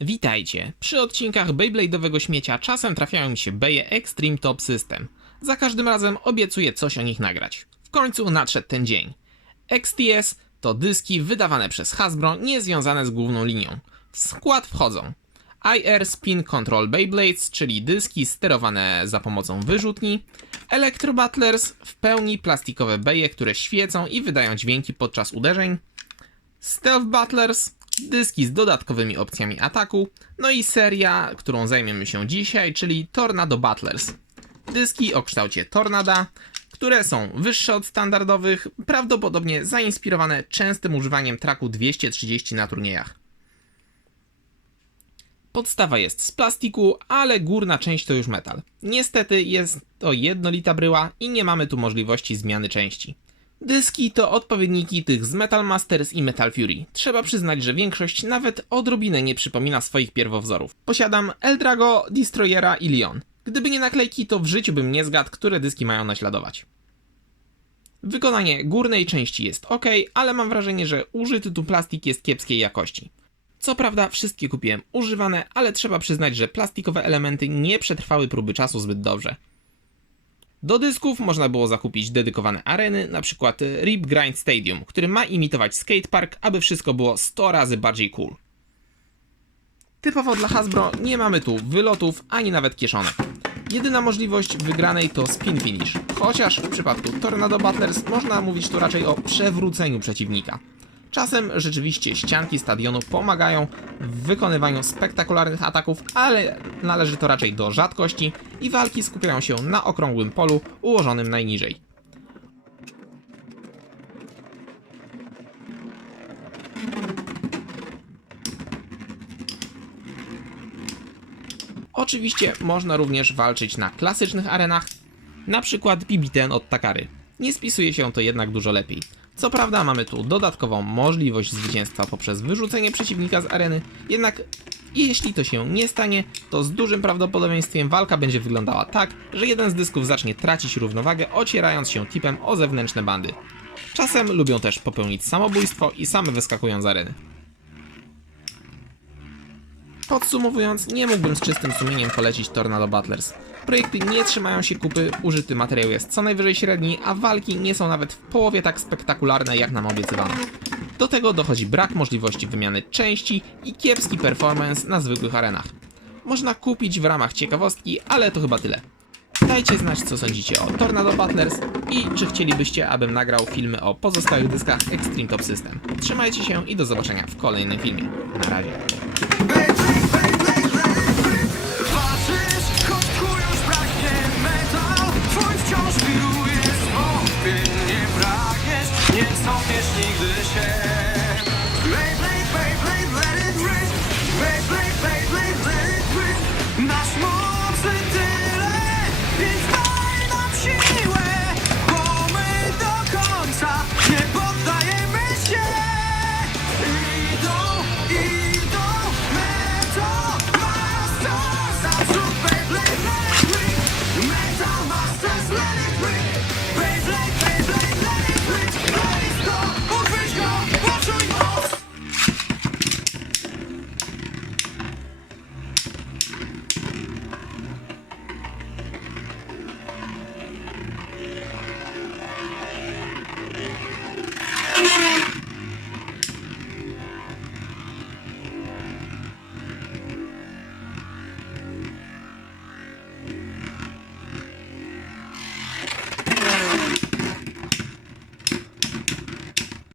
Witajcie! Przy odcinkach Beyblade'owego śmiecia czasem trafiają mi się beje Extreme Top System. Za każdym razem obiecuję coś o nich nagrać. W końcu nadszedł ten dzień. XTS to dyski wydawane przez Hasbro niezwiązane z główną linią. W skład wchodzą IR Spin Control Beyblades, czyli dyski sterowane za pomocą wyrzutni, Electro Battlers, w pełni plastikowe beje, które świecą i wydają dźwięki podczas uderzeń, Stealth Battlers, dyski z dodatkowymi opcjami ataku, no i seria, którą zajmiemy się dzisiaj, czyli Tornado Battlers. Dyski o kształcie tornada, które są wyższe od standardowych, prawdopodobnie zainspirowane częstym używaniem traku 230 na turniejach. Podstawa jest z plastiku, ale górna część to już metal. Niestety jest to jednolita bryła i nie mamy tu możliwości zmiany części. Dyski to odpowiedniki tych z Metal Masters i Metal Fury. Trzeba przyznać, że większość nawet odrobinę nie przypomina swoich pierwowzorów. Posiadam Eldrago, Destroyera i Leon. Gdyby nie naklejki, to w życiu bym nie zgadł, które dyski mają naśladować. Wykonanie górnej części jest ok, ale mam wrażenie, że użyty tu plastik jest kiepskiej jakości. Co prawda, wszystkie kupiłem używane, ale trzeba przyznać, że plastikowe elementy nie przetrwały próby czasu zbyt dobrze. Do dysków można było zakupić dedykowane areny, np. Rip Grind Stadium, który ma imitować skatepark, aby wszystko było 100 razy bardziej cool. Typowo dla Hasbro nie mamy tu wylotów ani nawet kieszonek. Jedyna możliwość wygranej to spin finish, chociaż w przypadku Tornado Battlers można mówić tu raczej o przewróceniu przeciwnika. Czasem rzeczywiście ścianki stadionu pomagają w wykonywaniu spektakularnych ataków, ale należy to raczej do rzadkości i walki skupiają się na okrągłym polu ułożonym najniżej. Oczywiście można również walczyć na klasycznych arenach, na przykład BB-10 od Takary. Nie spisuje się to jednak dużo lepiej. Co prawda mamy tu dodatkową możliwość zwycięstwa poprzez wyrzucenie przeciwnika z areny, jednak jeśli to się nie stanie, to z dużym prawdopodobieństwem walka będzie wyglądała tak, że jeden z dysków zacznie tracić równowagę, ocierając się tipem o zewnętrzne bandy. Czasem lubią też popełnić samobójstwo i same wyskakują z areny. Podsumowując, nie mógłbym z czystym sumieniem polecić Tornado Battlers. Projekty nie trzymają się kupy, użyty materiał jest co najwyżej średni, a walki nie są nawet w połowie tak spektakularne jak nam obiecywano. Do tego dochodzi brak możliwości wymiany części i kiepski performance na zwykłych arenach. Można kupić w ramach ciekawostki, ale to chyba tyle. Dajcie znać co sądzicie o Tornado Battlers i czy chcielibyście, abym nagrał filmy o pozostałych dyskach Extreme Top System. Trzymajcie się i do zobaczenia w kolejnym filmie. Na razie. cofniesz nigdy się. Blade, blade, blade, blade, let it rip. Blade, blade, blade, blade, let it rip. Nasz mózg